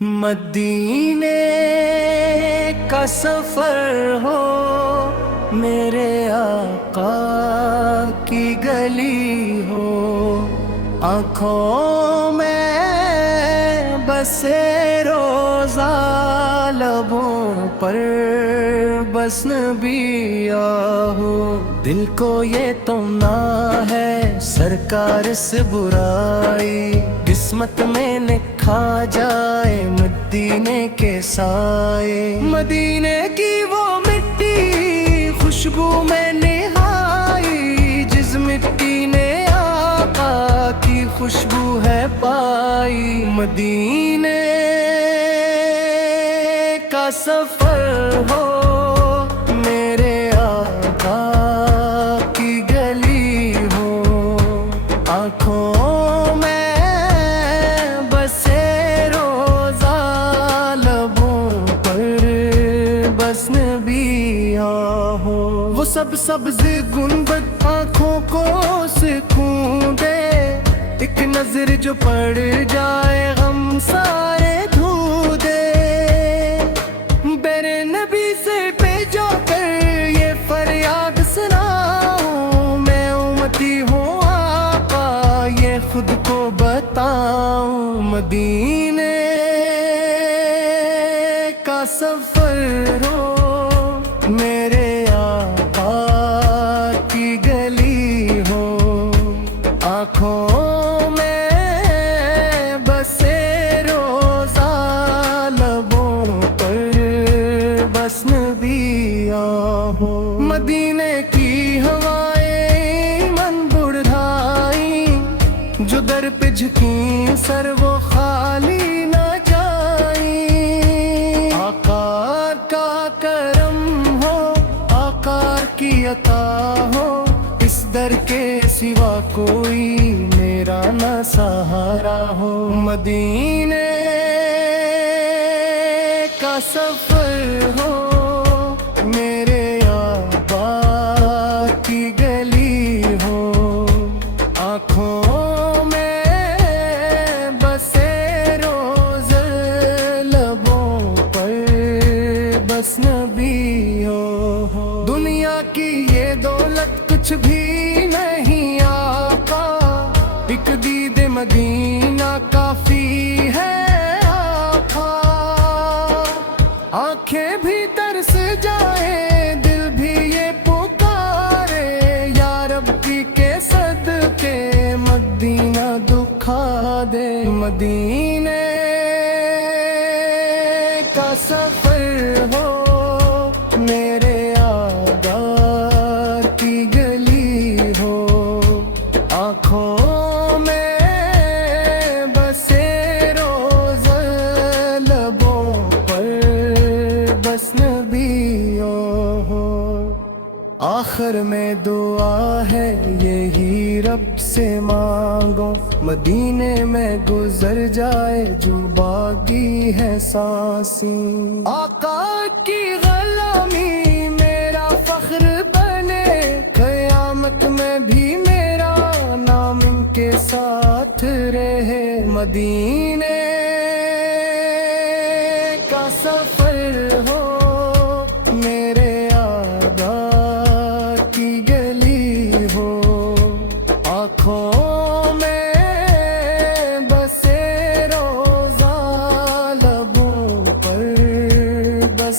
مدینے کا سفر ہو، میرے آقا کی گلی ہو، آنکھوں میں بسے روزہ، لبوں پر بس نبی ہو، دل کو یہ تمنا ہے سرکار سے برائی، قسمت میں لکھا جائے مدینے کے سائے، مدینے کی وہ مٹی خوشبو میں نہائی، جس مٹی نے آقا کی خوشبو ہے پائی، مدینے کا سفر ہو، میرے آقا کی گلی ہو، آنکھوں میں بسے روزہ، لبوں پر بس نبی ہو، وہ سب سبز گنبد آنکھوں کو سکون دے، ایک نظر جو پڑ جائے غم سارے دھو دے، میرے نبی سے بھیجو کر یہ فریاد سناؤں، میں امتی ہوں آقا یہ خود کو بتاؤں، مدینے کا سفر ہو، میرے آقا کی گلی ہو، آنکھوں میں بسے روزہ، لبوں پر بس نبی ہو، مدینے کی ہوائیں من بڑھائی، جو در پہ جھکیں سر وہ خالی نہ جائیں، آقا کا کرم ہو، آقا کی عطا ہو، اس در کے سوا کوئی میرا نہ سہارا ہو، مدینے کا سفر ہو، میرے آقا کی گلی ہو، آنکھوں میں بسے روزہ، لبوں پر بس نبی ہو، دنیا کی یہ دولت کچھ بھی نہیں آقا، ایک دید مدینہ کافی ہے آقا، آنکھیں بھی ترس جائے دل بھی یہ پکارے، یا ربی کے صدقے مدینہ دکھا دے، مدینے کا سفر ہو، میرے آقا کی گلی ہو، آنکھوں میں بسے روزہ، لبوں پر بس نبی ہو، آخر میں دعا ہے یہی رب سے مانگو، مدینے میں گزر جائے جو باقی ہے سانسیں، آقا کی غلامی میرا فخر بنے، قیامت میں بھی میرا نام ان کے ساتھ رہے، مدینے کا سفر ہو، میرے آقا کی گلی ہو، آنکھوں میں بسے روزہ، لبوں پر بس